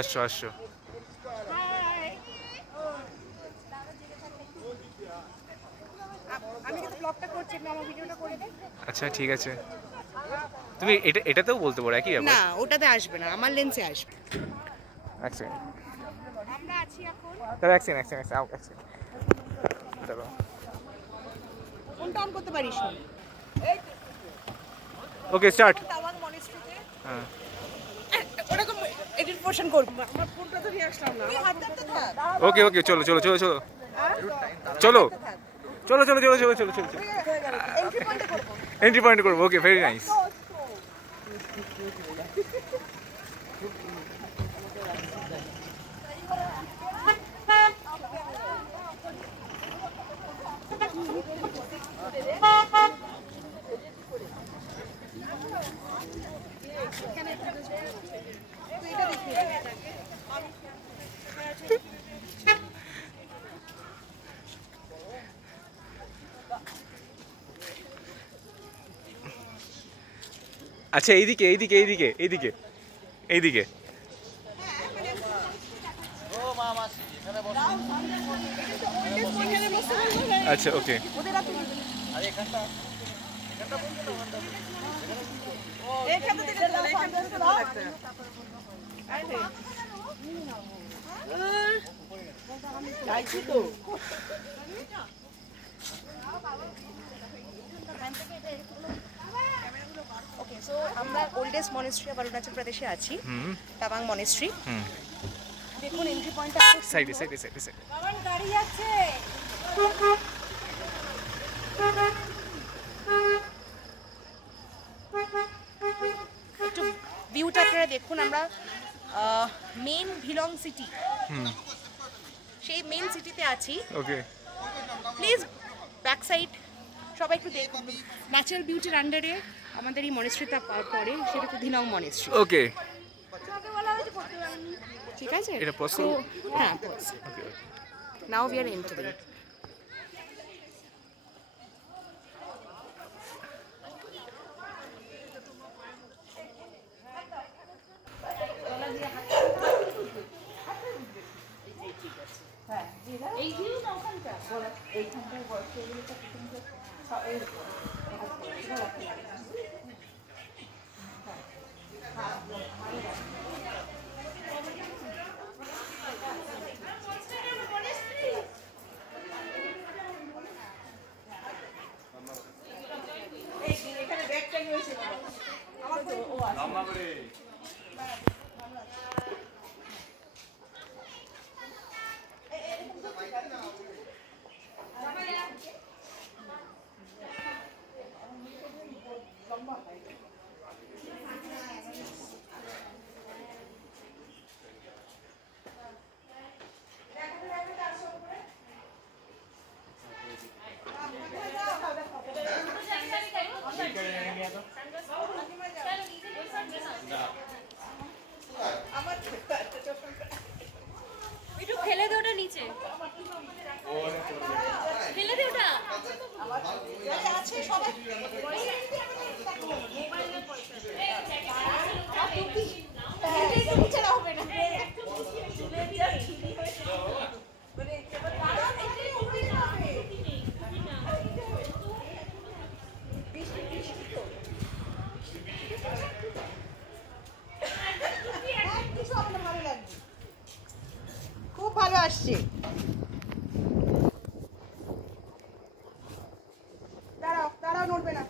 আসছো আসছো। আচ্ছা ঠিক আছে, তুমি এটাতেও বলতে পারো একই ব্যাপার। না, ওটাতে আসবে না, আমার লেন্সে আসবে। এক সেকেন্ড, আমরা আছি এখন। দাঁড়া এক সেকেন্ড, দাঁড়াও। ফোনটা অন করতে পারিস না। Okay start. তাওয়াং মনেস্ট্রিতে হ্যাঁ ওরকম এডিট পোর্শন করব। আমার ফোনটা তো নিয়ে আসলাম না। তুই হাত ধরতে থাক। ওকে ওকে, চলো চলো চলো চলো চলো চলো চলো চলো চলো চলো চলো। এন্ট্রি পয়েন্টে করব। এন্ট্রি পয়েন্ট করবো, ওকে ভেরি নাইস। আচ্ছা এইদিকে এইদিকে এইদিকে এইদিকে এইদিকে। আচ্ছা ওকে। ওকে, সো আমরা ওল্ডেস্ট মনেস্ট্রি অফ অরুণাচল প্রদেশে আছি, তাওয়াং মনেস্ট্রি। দেখুন এন্ট্রি পয়েন্টটা সাইডে সাইডে সাইডে সাইডে। আমার গাড়ি যাচ্ছে। একটু ভিউটা আপনারা দেখুন। আমরা মেইন ভিলং সিটি, সেই মেইন সিটিতে আছি। ওকে প্লিজ ব্যাক সাইড সবাই একটু দেখুন। ন্যাচারাল বিউটির আন্ডারে আমাদের এই মনেস্ট্রিটা পড়ে, সেটা হচ্ছে ধিলং মনেস্ট্রি। ওকে ঠিক আছে, এটা পজ So, করব? হ্যাঁ pause. Okay now we are entering. একটু ফেলে দে ওটা নিচে, ফেলে দে ওটা। আছে সবাই নিচে হবে না। খুব ভালো আসছে। দাঁড়াও দাঁড়াও, নড়বে না।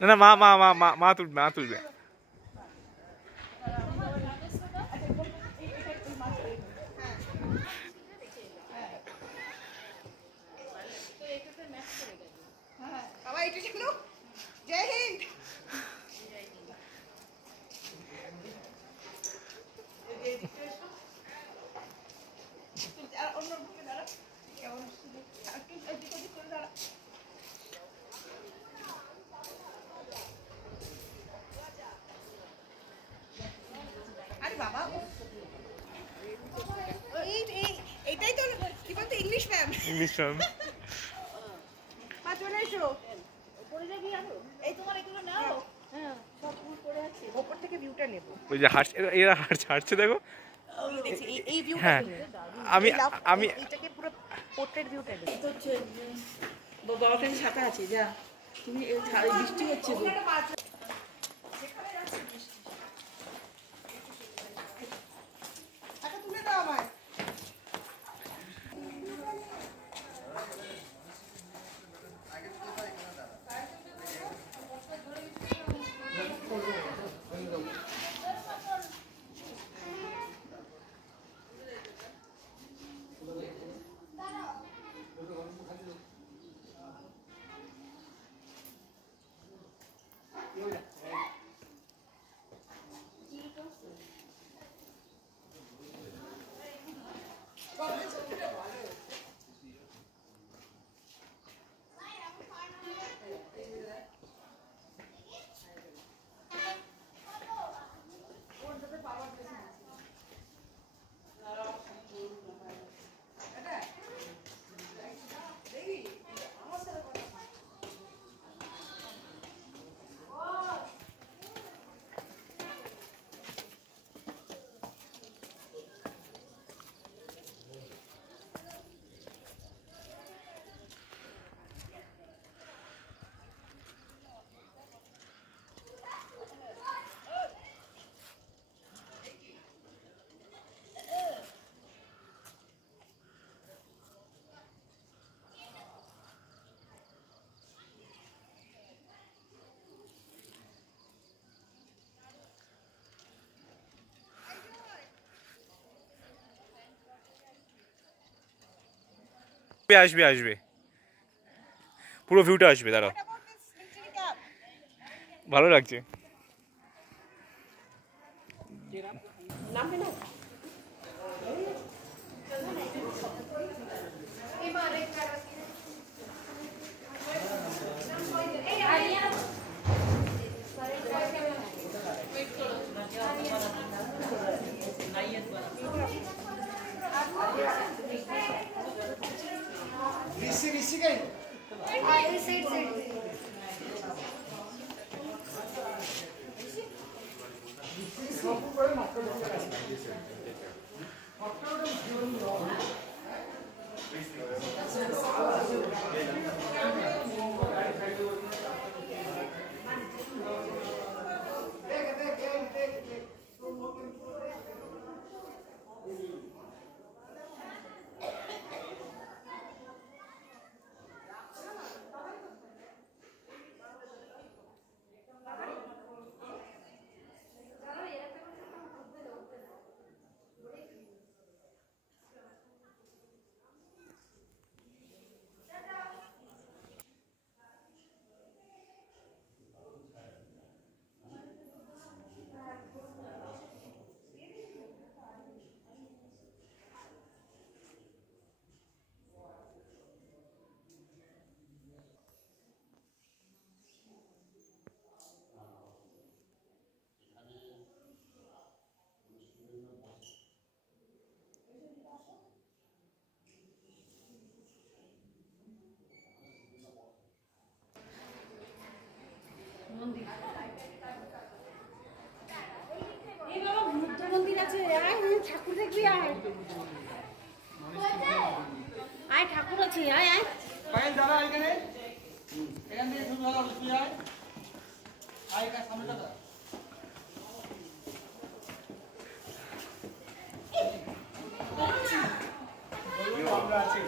না না, মা মা মা মা মা তুলবে, মা তুলবে। বাবা এটা শিখলো। Jai Hind. English ma'am. English ma'am. মা চলে এসো। পড়ে যাবি আরো? এই তোমার এগুলো নাও। হ্যাঁ, সব ফুল পড়ে আছে। ওপর থেকে ভিউটা নেব। ওই যে এরা হাঁটছে দেখো। এই ভিউটা হ্যাঁ আমি এইটাকে পুরো পোর্ট্রেট ভিউটা নেব। বাবাকে সাথে আছে যা তুমি বৃষ্টি হচ্ছে তো তুলে দাও আমায়। আসবে আসবে পুরো ভিউটা আসবে দাঁড়াও ভালো লাগছে ঠাকুর দেখবি আয় আয় ঠাকুর আছে আয় আয় পায়েল দাঁড়া এখানে এখান থেকে শুরু হলো তুই আয় আয় কার সামনে দাঁড়া আমরা আছি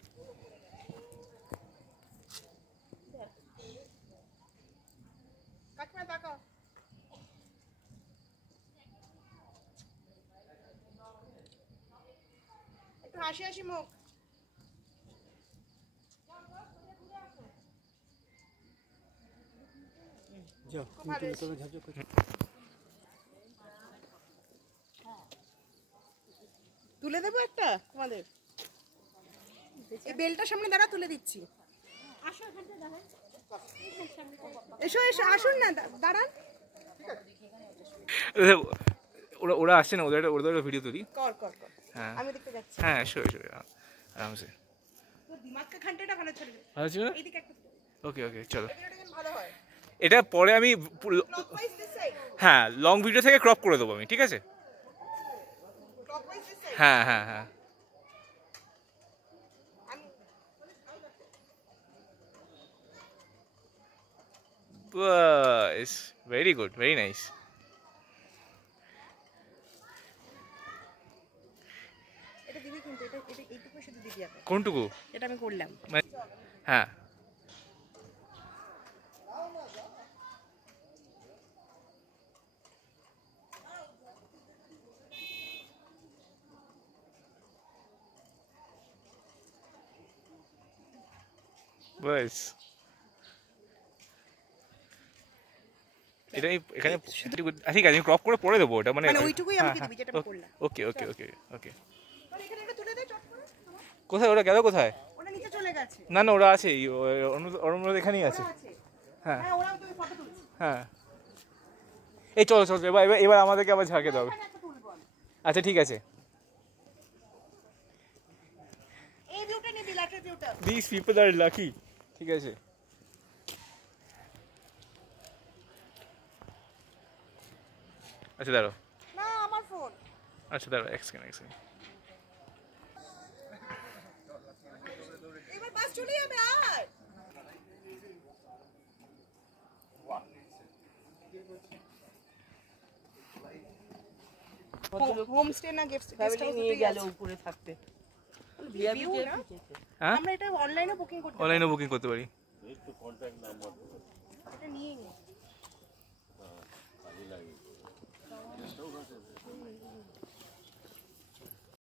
কাকিমা তাকাও। একটু হাসি হাসি মুখ। তুলে দেবো একটা তোমাদের এই বেলটার সামনে দাঁড়া তুলে দিচ্ছি এসো এসো আসুন না দাঁড়ান ওরা আসছে না ওদের ভিডিও তুলি কর কর কর হ্যাঁ আমি দেখতে যাচ্ছি হ্যাঁ এসো এসো আরামসে তো দিমাগকে ঘন্টাটা ভালো চলে যাবে। ভালো ছিল না? এইদিকে একটা ওকে ওকে চলো। ভিডিওটা কিন্তু ভালো হয়। এটা পরে আমি ক্লকওয়াইজ দিস সাইড, হ্যাঁ লং ভিডিও থেকে ক্রপ করে দেবো আমি, ঠিক আছে? Clockwise this side. হ্যাঁ হ্যাঁ হ্যাঁ। বাস, ভেরি গুড, ভেরি নাইস। এটা দিবি কিন্তু, এটা এইটুকু শুধু দিবি আগে। কোনটুকু? এটা আমি করলাম। মানে- হ্যাঁ বাস, এটা এখানে ঠিক আছে, আমি ক্রপ করে পরে দেবো ওটা, মানে মানে ওইটুকুই আমাকে দিবি যেটা আমি করলাম। ওকে ওকে ওকে ওকে। আর এখানে একটা তুলে দে চট করে। কোথায় ওরা গেল কোথায়? ওটা নিচে চলে গেছে। না না ওরা আছে, অরুণ এখানেই আছে। ওরা আছে। হ্যাঁ হ্যাঁ, ওরাও তো ফটো তুলছে। হ্যাঁ, এই চলো চলো, এবার এবার এবার আমাদেরকে আবার ঝাঁকে দাও। এখানে একটা তুলবো আমি। আচ্ছা ঠিক আছে। এই ভিউটা নিবি, ল্যাটার ভিউটা। This people are lucky. ঠিক আছে, আচ্ছা দাঁড়াও, না আমার ফোন। আচ্ছা দাঁড়াও, এক সেকেন্ড। এবার বাস চলে যাবে আর। হোম স্টে না গেস্ট হাউস নিয়ে গেল উপরে থাকতে। ভিউ না? হ্যাঁ আমরা এটা অনলাইনে বুকিং করতে পারি। অনলাইনে বুকিং করতে পারি। এটা নিয়ে নি।